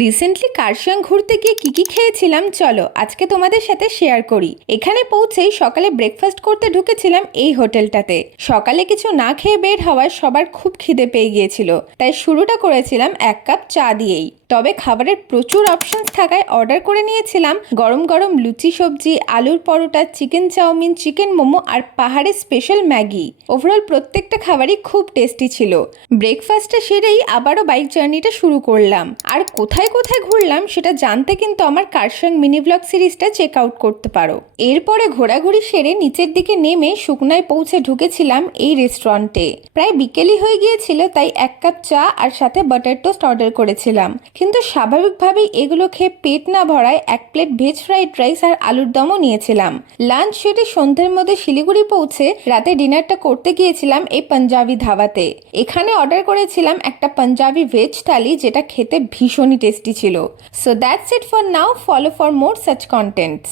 Recently Kurseong ঘুরতে গিয়ে কি খেয়েছিলাম চলো আজকে তোমাদের সাথে শেয়ার করি। এখানে পৌঁছেই সকালে ব্রেকফাস্ট করতে ঢুকেছিলাম এই হোটেলটাতে। সকালে কিছু না খেয়ে বের হওয়ায় সবার খুব খিদে পেয়ে গিয়েছিল, তাই শুরুটা করেছিলাম 1 কাপ চা দিয়েই। তবে খাবারের প্রচুর অপশনস থাকায় অর্ডার করে নিয়েছিলাম গরম গরম লুচি সবজি, আলুর পরোটা, চিকেন চাউমিন, চিকেন মোমো আর পাহাড়ের স্পেশাল ম্যাগি। ওভারঅল প্রত্যেকটা খাবারই খুব টেস্টি ছিল। ব্রেকফাস্টটা সেরেই আবারও বাইক জার্নিটা শুরু করলাম। আর কোথায় কোথায় ঘুরলাম সেটা জানতে কিন্তু আমার কার্শিয়াং মিনি ব্লগ সিরিজটা চেক আউট করতে পারো। এরপরে ঘোরাঘুরি সেরে নিচের দিকে নেমে শুকনায় পৌঁছে ঢুকেছিলাম এই রেস্টুরেন্টে। প্রায় বিকেলই হয়ে গিয়েছিল, তাই 1 কাপ চা আর সাথে বাটার টোস্ট অর্ডার করেছিলাম। কিন্তু স্বাভাবিকভাবেই এগুলো খেয়ে পেট না ভরায় 1 প্লেট ভেজ ফ্রাইড রাইস আর আলুর দমও নিয়েছিলাম। লাঞ্চ সেরে সন্ধ্যের মধ্যে শিলিগুড়ি পৌঁছে রাতে ডিনারটা করতে গিয়েছিলাম এই পাঞ্জাবি ধাবাতে। এখানে অর্ডার করেছিলাম একটা পাঞ্জাবি ভেজ থালি, যেটা খেতে ভীষণই টেস্টি ছিল। So that's it for now. Follow for more such contents.